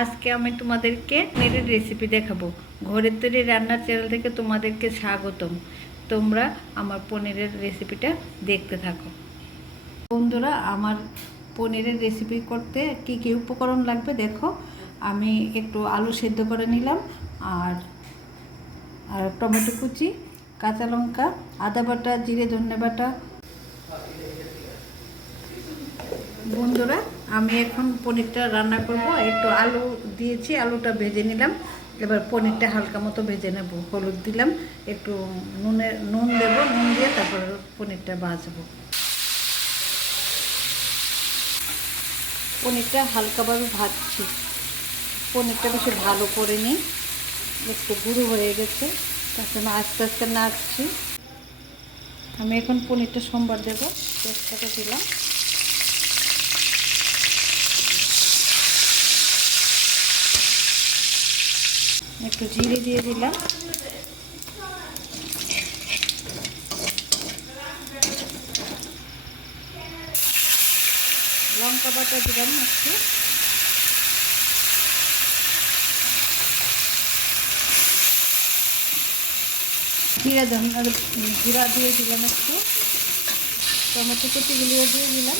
আজকে আমি তোমাদেরকে পনিরের রেসিপি দেখাবো। ঘরের তৈরি রান্নার চ্যানেল থেকে তোমাদেরকে স্বাগতম। তোমরা আমার পনিরের রেসিপিটা দেখতে থাকো। বন্ধুরা, আমার পনিরের রেসিপি করতে কি কি উপকরণ লাগবে দেখো। আমি একটু আলু সেদ্ধ করে নিলাম, আর টমেটো কুচি, কাঁচা লঙ্কা, আদা বাটা, জিরে ধনে বাটা। বন্ধুরা, আমি এখন পনিরটা রান্না করব। একটু আলু দিয়েছি, আলুটা ভেজে নিলাম। এবার পনিরটা হালকা মতো ভেজে নেব। হলুদ দিলাম, একটু নুন দেবো, নুন দিয়ে তারপর পনিরটা ভাজবো। পনিরটা হালকাভাবে ভাজছি। পনিরটা বেশি ভালো করে নিই, একটু গুঁড়ো হয়ে গেছে, তার জন্য আস্তে আস্তে নাড়ছি। আমি এখন পনিরটা সোমবার দেবো। তেজপাতা দিলাম, একটু জিরে দিয়ে দিলাম, লঙ্কা বাটা দিলাম একটু, জিরা দিয়ে দিলাম একটু, টমেটো কুচিগুলিও দিয়ে দিলাম।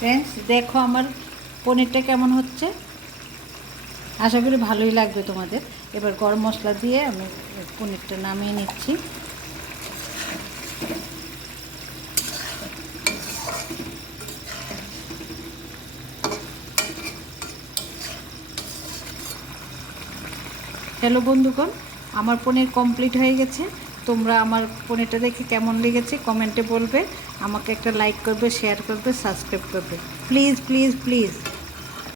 ফ্রেন্ডস, দেখো আমার পনিরটা কেমন হচ্ছে। আশা করি ভালোই লাগবে তোমাদের। এবার গরম মশলা দিয়ে আমি পনিরটা নামিয়ে নিচ্ছি। হ্যালো বন্ধুগণ, আমার পনির কমপ্লিট হয়ে গেছে। তোমরা আমার পনিরটা দেখে কেমন লেগেছে কমেন্টে বলবে। আমাকে একটা লাইক করবে, শেয়ার করবে, সাবস্ক্রাইব করবে। Please please please.